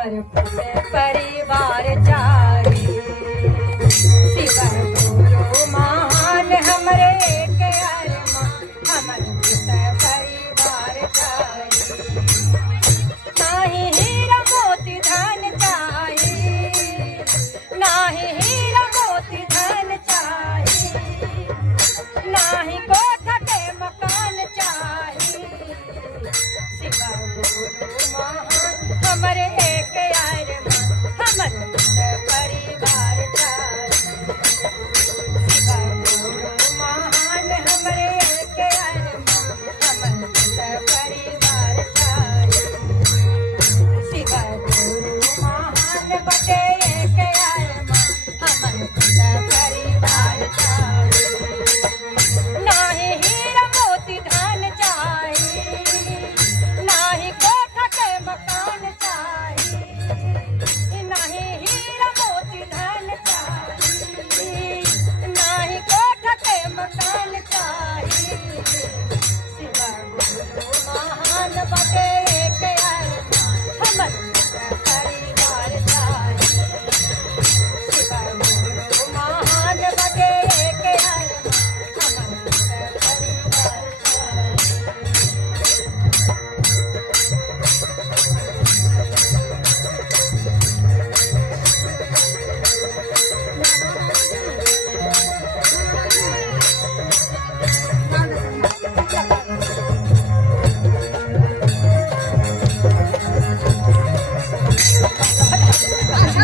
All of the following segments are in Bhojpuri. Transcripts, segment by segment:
हमर परिवार चाही। शिव गुरु महान हमरे के अरमान, हमर परिवार चाही। नाही हीरा मोती धन चाही, नाही हीरा मोती धन चाही, नाही कोठा के मकान चाही। शिव गुरु महान हमरे एक अरमान, हमर परिवार चाही। शिव गुरु महान हमरे एक अरमान, हमर परिवार चाही। शिव गुरु महान बटे एक अरमान, हमर परिवार चाही। नाही हीरा मोती धन चाही, नाही कोठा के मकान चाही, नाही हीरा मोती धन चाही, नाही कोठा के मकान चाही। शिव गुरु महान बटे एक अरमान, हमर परिवार चाही। शिव गुरु महान बटे एक अरमान, हमर परिवार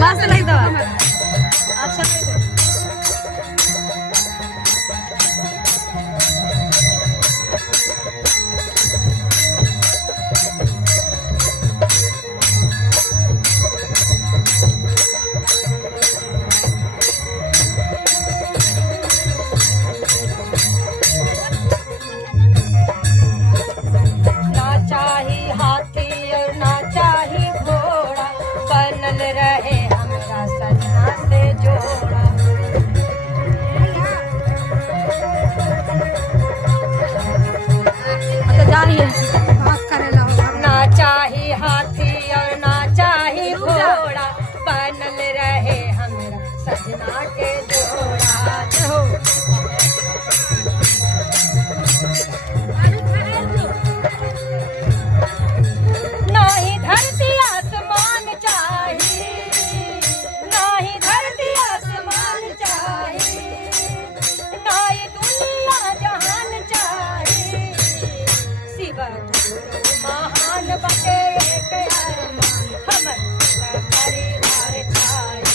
मस्त नहीं दवा अच्छा नहीं दवा। ना चाही हाथी और ना चाही घोड़ा, बनल रहे हमरा सजना से जोड़ा। जा रही है बात करेला। ना चाही हाथी और ना चाही घोड़ा, बनल रहे हमरा सजना के जोड़ा। हो नाही धरती आसमान चाही, नाही धरती आसमान चाही, नाही दुनिया जहान चाही। शिव गुरु महान बटे एक अरमान, हमर परिवार चाही।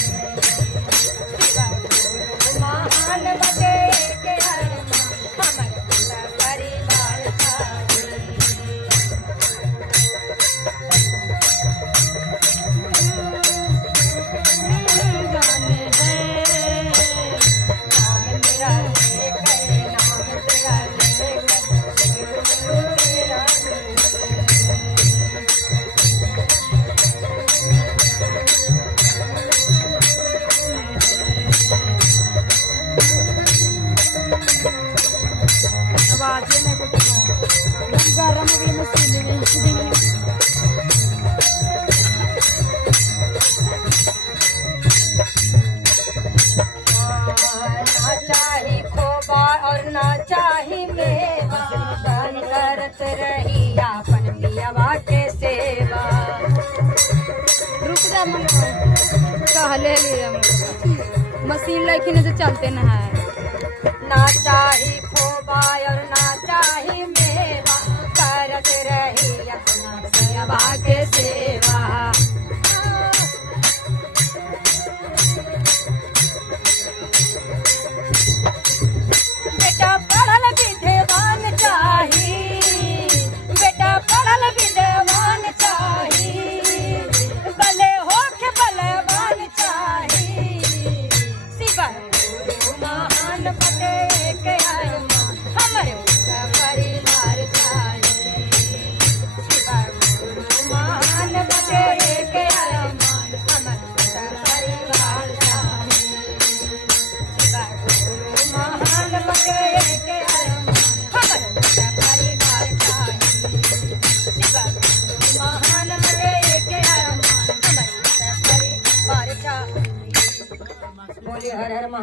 शिव गुरु महान बटे एक अरमान, हमर परिवार चाही। जाने है नाम तेरा लेकर, नाम तेरा लेकर, गुरु तेरा आवाज में कुछ गरम भी मशीन में ना चाही खोबा और ना चाही मेवा, बन करत रही आपन पियवा के सेवा। रुक जा मनो कहले मशीन लेकिन से चलते न है। ना चाही खोबा और ना चाही मेवा, करत रही अपना पियवा के सेवा। बेटा पढ़ल विद्वान चाही, बेटा पढ़ल विद्वान चाही, भले होके बलवान चाही। शिव गुरु महान बटे एक अरमान, हमरे परिवार चाही। शिव गुरु महान बटे एक अरमान, हमर परिवार चाही। शिव गुरु महान बटे एक अरमान, हमर परिवार चाही। शिव गुरु महान बटे एक अरमान, हमर बोले हर हर महादेव।